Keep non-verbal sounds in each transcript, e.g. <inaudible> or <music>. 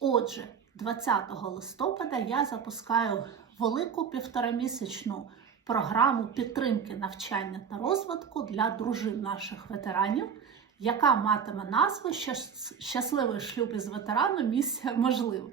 Отже, 20 листопада я запускаю велику півторамісячну програму підтримки навчання та розвитку для дружин наших ветеранів, яка матиме назву «Щас- Щасливий шлюб із ветераном місія можлива.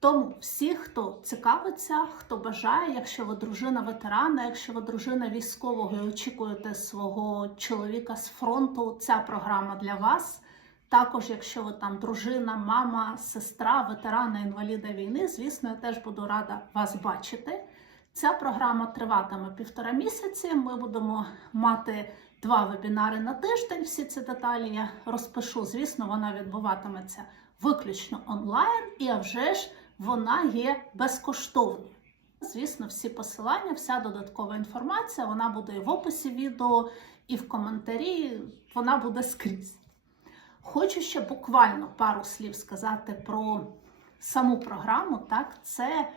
Тому всі, хто цікавиться, хто бажає, якщо ви дружина ветерана, якщо ви дружина військового і очікуєте свого чоловіка з фронту, ця програма для вас. Також, якщо ви там дружина, мама, сестра, ветерана, інваліда війни, звісно, я теж буду рада вас бачити. Ця програма триватиме півтора місяці. Ми будемо мати два вебінари на тиждень. Всі ці деталі я розпишу. Звісно, вона відбуватиметься виключно онлайн, і а вже ж вона є безкоштовною. Звісно, всі посилання, вся додаткова інформація, вона буде і в описі відео, і в коментарі. Вона буде скрізь. Хочу ще буквально пару слів сказати про саму програму. Так, це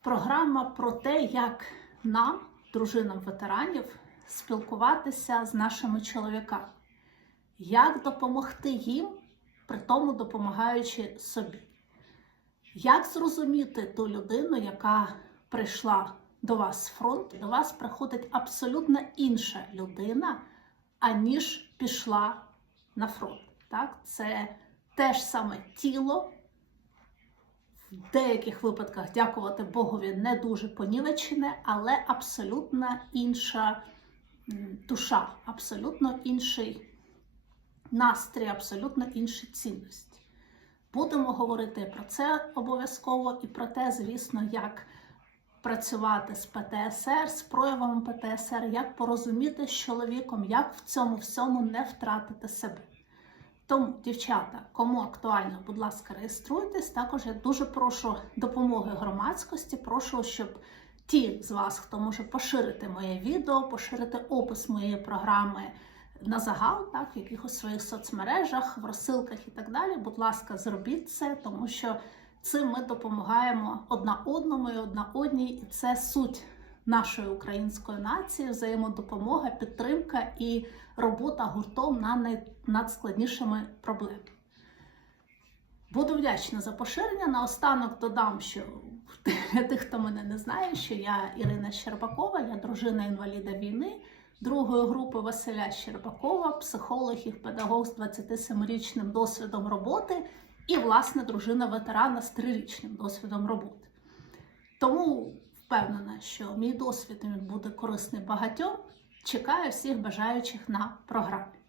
програма про те, як нам, дружинам ветеранів, спілкуватися з нашими чоловіками, як допомогти їм, при тому допомагаючи собі. Як зрозуміти ту людину, яка прийшла до вас з фронту, до вас приходить абсолютно інша людина, аніж пішла на фронт. Так? Це те ж саме тіло, в деяких випадках, дякувати Богові, не дуже понівечене, але абсолютно інша душа, абсолютно інший настрій, абсолютно інші цінності. Будемо говорити про це обов'язково і про те, звісно, як працювати з ПТСР, з проявами ПТСР, як порозуміти з чоловіком, як в цьому всьому не втратити себе. Тому, дівчата, кому актуально, будь ласка, реєструйтесь. Також я дуже прошу допомоги громадськості. Прошу, щоб ті з вас, хто може поширити моє відео, поширити опис моєї програми на загал, так, в якихось своїх соцмережах, в розсилках і так далі. Будь ласка, зробіть це, тому що цим ми допомагаємо одна одному і одна одній, і це суть нашої української нації, взаємодопомога, підтримка і робота гуртом над най- проблемами. Буду вдячна за поширення. Наостанок додам, що для <laughs> тих, хто мене не знає, що я Ірина Щербакова, я дружина інваліда війни другої групи Василя Щербакова, психолог і педагог з 27-річним досвідом роботи, і, власне, дружина ветерана з 3-річним досвідом роботи. Тому впевнена, що мій досвід буде корисний багатьом. Чекаю всіх бажаючих на програмі.